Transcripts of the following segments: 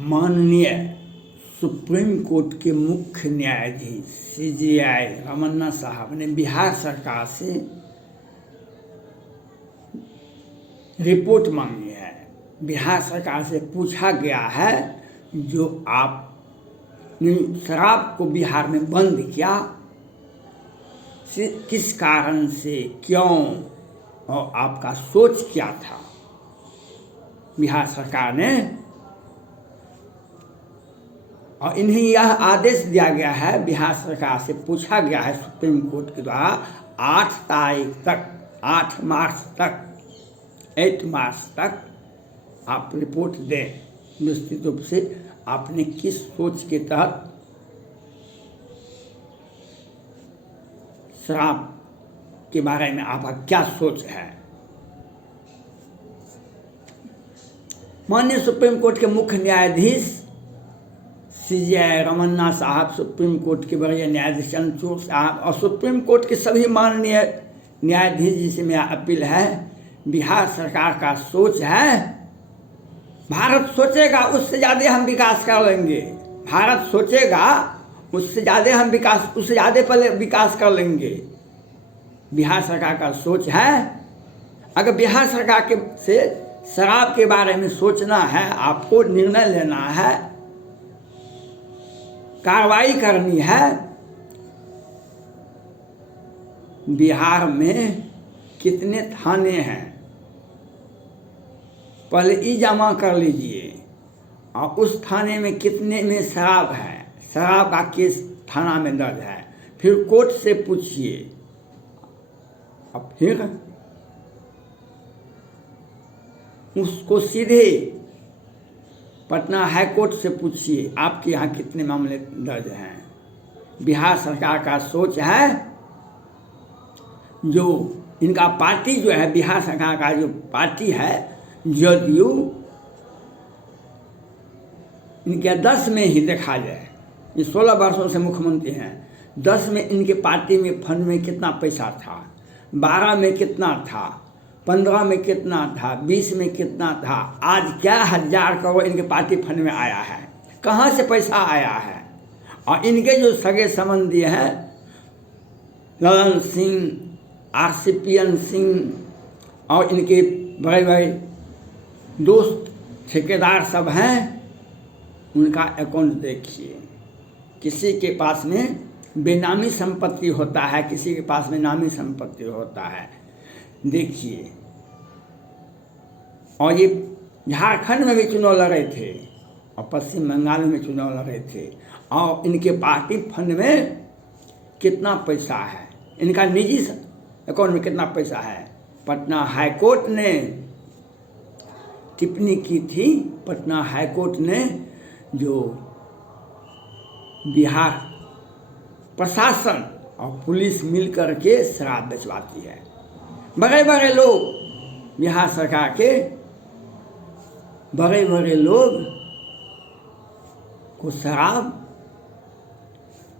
माननीय supreme court के मुख्य न्यायाधीश CJI रमन्ना साहब ने बिहार सरकार से रिपोर्ट मांगी है। बिहार सरकार से पूछा गया है जो आपने शराब को बिहार में बंद किया, किस कारण से, क्यों, और आपका सोच क्या था। बिहार सरकार ने, और इन्हें यह आदेश दिया गया है, बिहार सरकार से पूछा गया है सुप्रीम कोर्ट के द्वारा 8 तारीख तक, 8 मार्च तक आप रिपोर्ट दें निश्चित रूप से आपने किस सोच के तहत शराब के बारे में आपका क्या सोच है। माननीय सुप्रीम कोर्ट के मुख्य न्यायाधीश CJI रमन्ना साहब, सुप्रीम कोर्ट के वरीय न्यायाधीश चंद्रचूड़ साहब और सुप्रीम कोर्ट के सभी माननीय न्यायाधीश जिसे मेरा अपील है, बिहार सरकार का सोच है, भारत सोचेगा उससे ज़्यादा हम विकास कर लेंगे। भारत सोचेगा उससे ज़्यादा हम विकास, उससे ज़्यादा पहले विकास कर लेंगे। बिहार सरकार का सोच है। अगर बिहार सरकार के से शराब के बारे में सोचना है, आपको निर्णय लेना है, कार्रवाई करनी है, बिहार में कितने थाने हैं पहले ई जमा कर लीजिए, और उस थाने में कितने में शराब है, शराब का केस थाना में दर्ज है, फिर कोर्ट से पूछिए, और फिर उसको सीधे पटना हाई कोर्ट से पूछिए आपके यहाँ कितने मामले दर्ज हैं। बिहार सरकार का सोच है, जो इनका पार्टी जो है, बिहार सरकार का जो पार्टी है जदयू, इनके 10 में ही देखा जाए, ये 16 वर्षों से मुख्यमंत्री हैं, 10 में इनके पार्टी में फंड में कितना पैसा था, 12 में कितना था, 15 में कितना था, 20 में कितना था, आज क्या 1000 करोड़ इनके पार्टी फंड में आया है, कहाँ से पैसा आया है। और इनके जो सगे संबंधी हैं, ललन सिंह, RCPN सिंह और इनके बड़े बड़े दोस्त ठेकेदार सब हैं, उनका अकाउंट देखिए। किसी के पास में बेनामी संपत्ति होता है, किसी के पास में नामी संपत्ति होता है, देखिए। और ये झारखंड में भी चुनाव लड़े थे और पश्चिम बंगाल में चुनाव लड़े थे, और इनके पार्टी फंड में कितना पैसा है, इनका निजी अकाउंट में कितना पैसा है। पटना हाई कोर्ट ने टिप्पणी की थी, पटना हाई कोर्ट ने, जो बिहार प्रशासन और पुलिस मिलकर के शराब बेचवाती है। बड़े बड़े लोग, बिहार सरकार के बड़े बड़े लोग को शराब,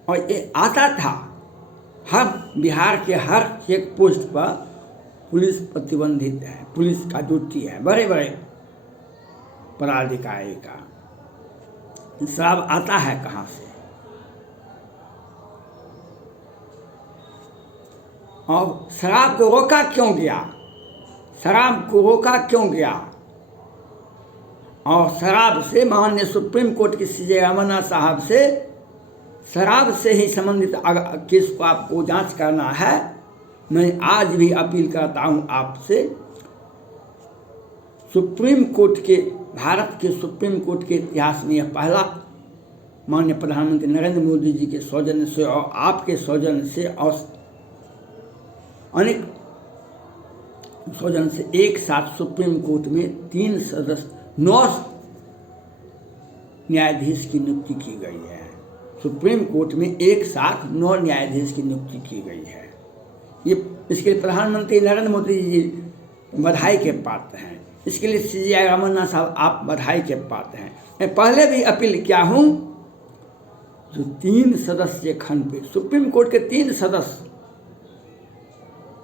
और ये आता था हर बिहार के हर चेक पोस्ट पर पुलिस प्रतिबंधित है, पुलिस का ड्यूटी है, बड़े बड़े पदाधिकारी का। शराब आता है कहाँ से, और शराब को रोका क्यों गया, शराब को रोका क्यों गया। और शराब से माननीय सुप्रीम कोर्ट की CJI रमन्ना साहब से शराब से ही संबंधित केस को आपको जांच करना है। मैं आज भी अपील करता हूं आपसे, सुप्रीम कोर्ट के, भारत के सुप्रीम कोर्ट के इतिहास में यह पहला माननीय प्रधानमंत्री नरेंद्र मोदी जी के सौजन्य से और आपके सौजन्य से और अनेक सौजन्य से एक साथ सुप्रीम कोर्ट में 9 न्यायाधीश की नियुक्ति की गई है। सुप्रीम कोर्ट में एक साथ 9 न्यायाधीश की नियुक्ति की गई है। ये इसके लिए प्रधानमंत्री नरेंद्र मोदी जी बधाई के पात्र हैं। इसके लिए CJI रमन्ना साहब आप बधाई के पात्र हैं। मैं पहले भी अपील किया हूँ, जो 3 सदस्यीय खंडपीठ, सुप्रीम कोर्ट के 3 सदस्य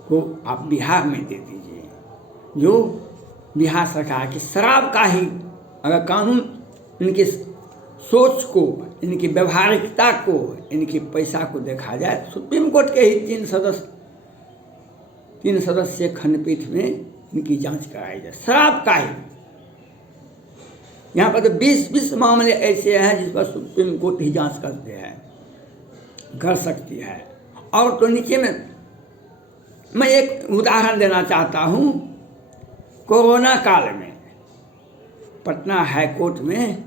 को आप बिहार में दे दीजिए, जो बिहार सरकार की शराब का ही अगर कानून इनकी सोच को, इनकी व्यवहारिकता को, इनकी पैसा को देखा जाए, सुप्रीम कोर्ट के ही 3 सदस्यीय खंडपीठ में इनकी जांच कराई जाए शराब का ही। यहाँ पर तो 20 मामले ऐसे हैं जिस पर सुप्रीम कोर्ट ही जांच कर सकती है। और तो नीचे में मैं एक उदाहरण देना चाहता हूँ। कोरोना काल में पटना हाई कोर्ट में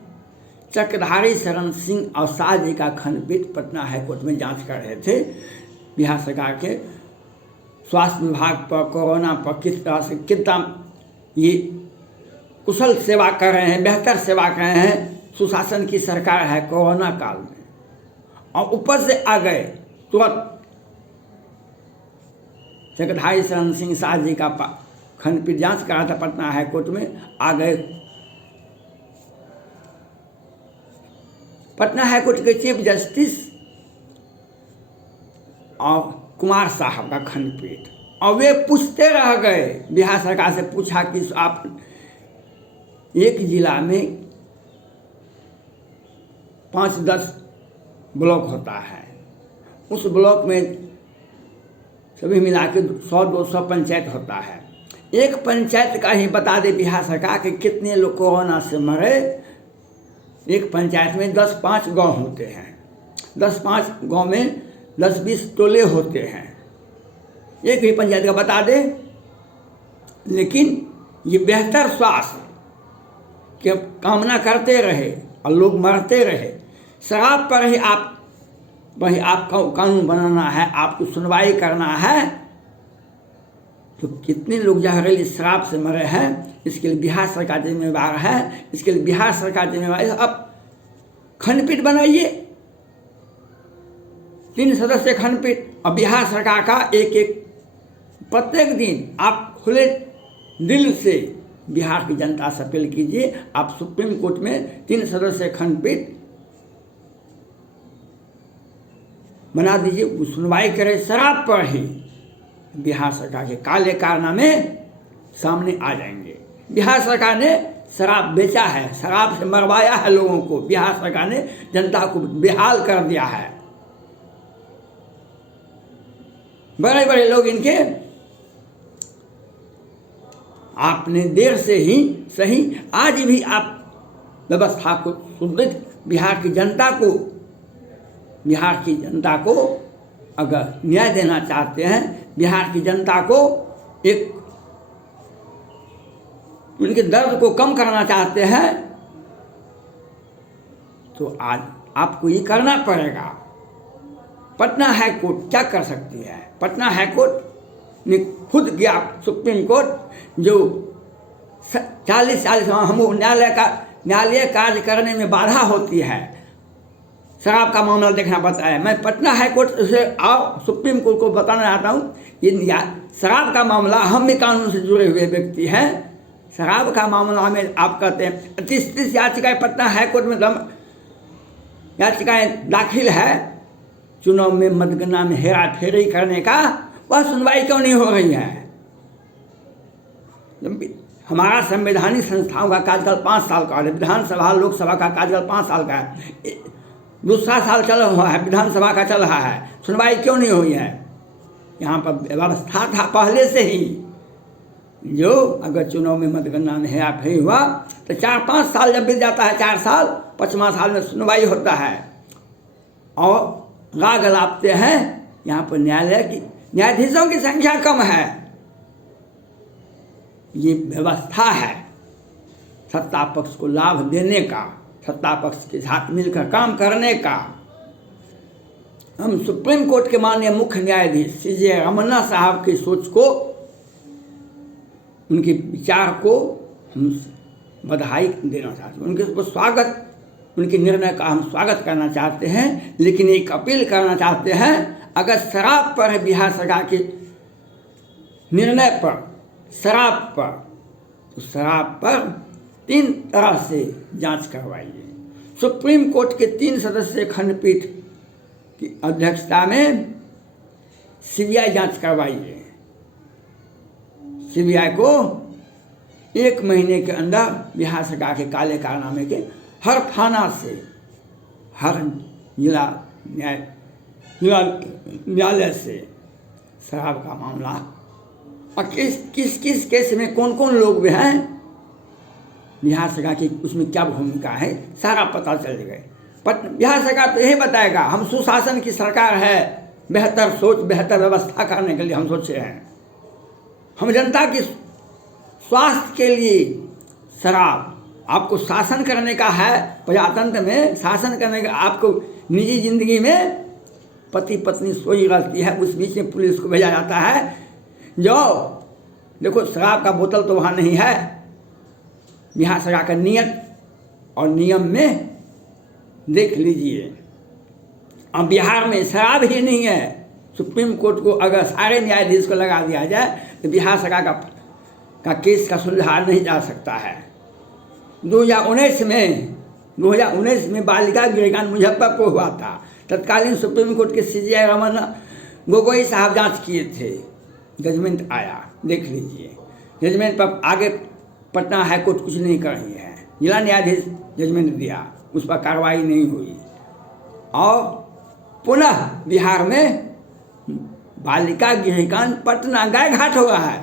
चक्रधारी शरण सिंह और शाह जी का खंडपीठ पटना हाई कोर्ट में जांच कर रहे थे बिहार सरकार के स्वास्थ्य विभाग पर, कोरोना पर किस तरह से कितना ये कुशल सेवा कर रहे हैं, बेहतर सेवा कर रहे हैं। सुशासन की सरकार है कोरोना काल में, और ऊपर से आ गए तुरंत चक्रधारी शरण सिंह शाह जी का खंडपीठ जांच करा था पटना हाई कोर्ट में, आ गए पटना हाई कोर्ट के चीफ जस्टिस और कुमार साहब का खंडपीठ, और वे पूछते रह गए। बिहार सरकार से पूछा कि आप एक जिला में 5-10 ब्लॉक होता है, उस ब्लॉक में सभी मिला के 100-200 पंचायत होता है, एक पंचायत का ही बता दे बिहार सरकार के कितने लोग कोरोना से मरे। एक पंचायत में 10-5 गांव होते हैं, 10-5 गांव में 10-20 टोले होते हैं, एक ही पंचायत का बता दे। लेकिन ये बेहतर स्वास्थ्य की कामना करते रहे और लोग मरते रहे। शराब पर ही आपका कानून बनाना है, आपको सुनवाई करना है, तो कितने लोग जहरीली शराब से मरे हैं, इसके लिए बिहार सरकार जिम्मेवार है। इसके लिए बिहार सरकार जिम्मेवार है। अब खंडपीठ बनाइए, 3 सदस्यीय खंडपीठ, और बिहार सरकार का एक प्रत्येक दिन आप खुले दिल से बिहार की जनता से अपील कीजिए, आप सुप्रीम कोर्ट में 3 सदस्यीय खंडपीठ बना दीजिए, वो सुनवाई करे शराब पर ही। बिहार सरकार के काले कारनामे सामने आ जाएंगे। बिहार सरकार ने शराब बेचा है, शराब से मरवाया है लोगों को। बिहार सरकार ने जनता को बेहाल कर दिया है। बड़े बड़े लोग इनके, आपने देर से ही सही आज भी आप व्यवस्था को सुदृढ़ बिहार की जनता को अगर न्याय देना चाहते हैं, बिहार की जनता को एक उनके दर्द को कम करना चाहते हैं, तो आज आपको ये करना पड़ेगा। पटना हाई कोर्ट क्या कर सकती है? पटना हाई कोर्ट ने खुद गया सुप्रीम कोर्ट, जो 40 हम न्यायालय कार्य करने में बाधा होती है, शराब का मामला देखना पड़ता है। मैं पटना हाई कोर्ट से सुप्रीम कोर्ट को बताना चाहता हूँ, ये शराब का मामला, हम भी कानून से जुड़े हुए व्यक्ति हैं। शराब का मामला में आप कहते हैं 30 याचिकाएं पटना हाई कोर्ट में याचिकाएं दाखिल है चुनाव में मतगणना में हेरा फेरी करने का, वह सुनवाई क्यों नहीं हो रही है? हमारा संवैधानिक संस्थाओं का कार्यकाल 5 साल का है, विधानसभा लोकसभा का कार्यकाल 5 साल का है, दूसरा साल चल रहा है, विधानसभा का चल रहा है, सुनवाई क्यों नहीं हुई है? यहाँ पर व्यवस्था था पहले से ही, जो अगर चुनाव में मतगणना में हेरा फेरी हुआ तो 4-5 साल जब बीत जाता है, 4 साल 5वां साल में सुनवाई होता है, और राग लापते हैं। यहाँ पर न्यायालय की न्यायाधीशों की संख्या कम है। ये व्यवस्था है सत्ता पक्ष को लाभ देने का, सत्ता पक्ष के साथ मिलकर काम करने का। हम सुप्रीम कोर्ट के माननीय मुख्य न्यायाधीश CJ रमन्ना साहब की सोच को, उनके विचार को हम बधाई देना चाहते हैं, उनके स्वागत, उनके निर्णय का हम स्वागत करना चाहते हैं। लेकिन एक अपील करना चाहते हैं, अगर शराब पर बिहार सरकार के निर्णय पर, शराब पर, तो शराब पर 3 तरह से जांच करवाइए। सुप्रीम कोर्ट के 3 सदस्यीय खंडपीठ की अध्यक्षता में CBI जांच करवाइए। CBI को 1 महीने के अंदर बिहार सरकार के काले कारनामे के हर थाना से, हर जिला न्यायालय से शराब का मामला, और किस किस केस में कौन कौन लोग भी हैं, बिहार सरकार की उसमें क्या भूमिका है, सारा पता चल गए। बिहार सरकार तो यही बताएगा, हम सुशासन की सरकार है, बेहतर सोच, बेहतर व्यवस्था करने के लिए हम सोचे हैं। हम जनता की स्वास्थ्य के लिए शराब, आपको शासन करने का है, प्रजातंत्र में शासन करने का, आपको निजी जिंदगी में पति पत्नी सोई रहती है, उस बीच में पुलिस को भेजा जाता है, जाओ देखो शराब का बोतल तो वहाँ नहीं है। बिहार सरकार का नियत और नियम में देख लीजिए। अब बिहार में शराब ही नहीं है। सुप्रीम कोर्ट को अगर सारे न्यायाधीश को लगा दिया जाए तो बिहार सरकार का केस का सुलझा नहीं जा सकता है। 2019 में बालिका गृहकांड मुजफ्फरपुर हुआ था। तत्कालीन सुप्रीम कोर्ट के CJI रमन गोगोई साहब जांच किए थे, जजमेंट आया, देख लीजिए। जजमेंट पर आगे पटना हाई कोर्ट कुछ नहीं कर रही है, जिला न्यायाधीश जजमेंट दिया, उस पर कार्रवाई नहीं हुई। और पुनः बिहार में बालिका गृहकांड पटना गाय घाट हो रहा है,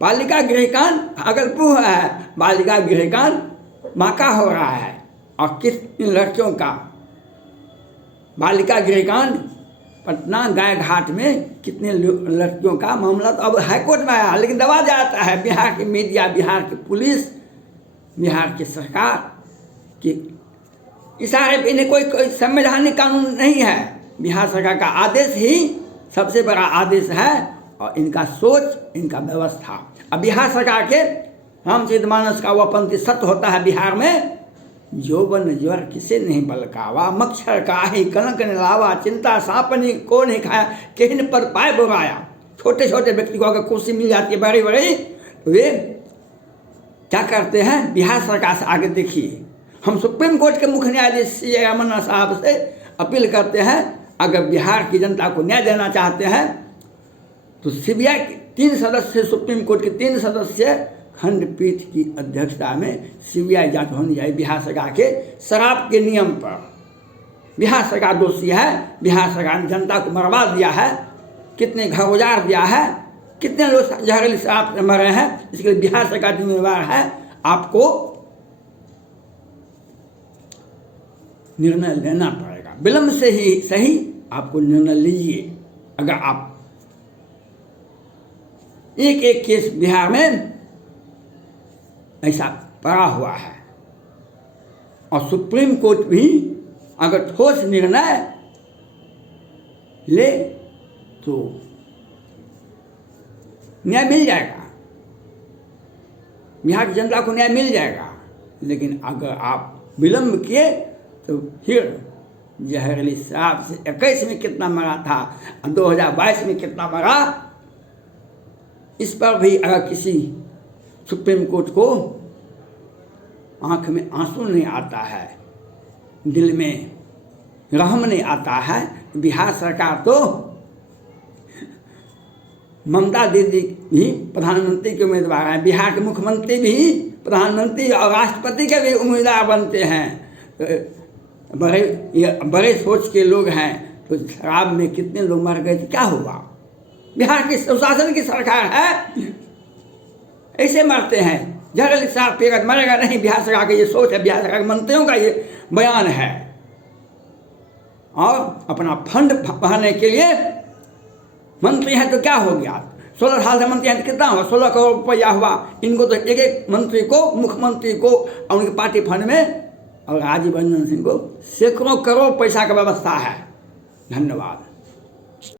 बालिका गृहकांड भागलपुर हो रहा है, बालिका गृहकांड बांका हो रहा है। और कितनी लड़कियों का बालिका गृहकांड पटना गाय घाट में, कितने लड़कियों का मामला तो अब हाईकोर्ट में आया, लेकिन दबा जाता है। बिहार की मीडिया, बिहार की पुलिस, बिहार की सरकार के इशारे पे इन्हें कोई संवैधानिक कानून नहीं है। बिहार सरकार का आदेश ही सबसे बड़ा आदेश है, और इनका सोच, इनका व्यवस्था। अब बिहार सरकार के रामचरितमानस का वह पंक्ति सत्य होता है बिहार में, यौवन ज्वर किसे नहीं बलकावा, मच्छर काहे कलंक न लावा, चिंता सांपनी को नहीं खाया, किन पर पाए बुराया। छोटे छोटे व्यक्ति को अगर कुर्सी मिल जाती है बड़ी बड़ी, तो वे क्या करते हैं, बिहार सरकार से आगे देखिए। हम सुप्रीम कोर्ट के मुख्य न्यायाधीश CJI रमन्ना साहब से अपील करते हैं, अगर बिहार की जनता को न्याय देना चाहते हैं तो CBI के 3 सदस्य, सुप्रीम कोर्ट के 3 सदस्य खंडपीठ की अध्यक्षता में CBI जांच होनी चाहिए बिहार सरकार के शराब के नियम पर। बिहार सरकार दोषी है, बिहार सरकार ने जनता को मरवा दिया है, कितने घर उजाड़ दिया है, कितने लोग जहरीली शराब से मरे हैं, इसके लिए बिहार सरकार जिम्मेवार है। आपको निर्णय लेना पड़ेगा, विलंब से ही सही, आपको निर्णय लीजिए। अगर आप एक केस बिहार में ऐसा पड़ा हुआ है, और सुप्रीम कोर्ट भी अगर ठोस निर्णय ले तो न्याय मिल जाएगा, बिहार की जनता को न्याय मिल जाएगा। लेकिन अगर आप विलंब किए तो फिर जहरीली शराब से 21 में कितना मरा था और 2022 में कितना मरा, इस पर भी अगर किसी सुप्रीम कोर्ट को आंख में आंसू नहीं आता है, दिल में रहम नहीं आता है, बिहार सरकार तो ममता दीदी भी प्रधानमंत्री के उम्मीदवार हैं, बिहार के मुख्यमंत्री भी प्रधानमंत्री और राष्ट्रपति के भी उम्मीदवार बनते हैं। बड़े सोच के लोग हैं, तो शराब में कितने लोग मर गए थे, क्या हुआ? बिहार की सुशासन की सरकार है, ऐसे मरते हैं, जहरीली शराब पीकर मरेगा नहीं। बिहार सरकार की ये सोच है, बिहार सरकार के मंत्रियों का ये बयान है। और अपना फंड भरने के लिए मंत्री हैं तो क्या हो गया, 16 साल से मंत्री हैं तो कितना हुआ, 16 करोड़ रुपया हुआ। इनको तो एक एक मंत्री को, मुख्यमंत्री को और उनके पार्टी फंड में, और राजीव रंजन सिंह को सैकड़ों करोड़ पैसा का व्यवस्था है। धन्यवाद।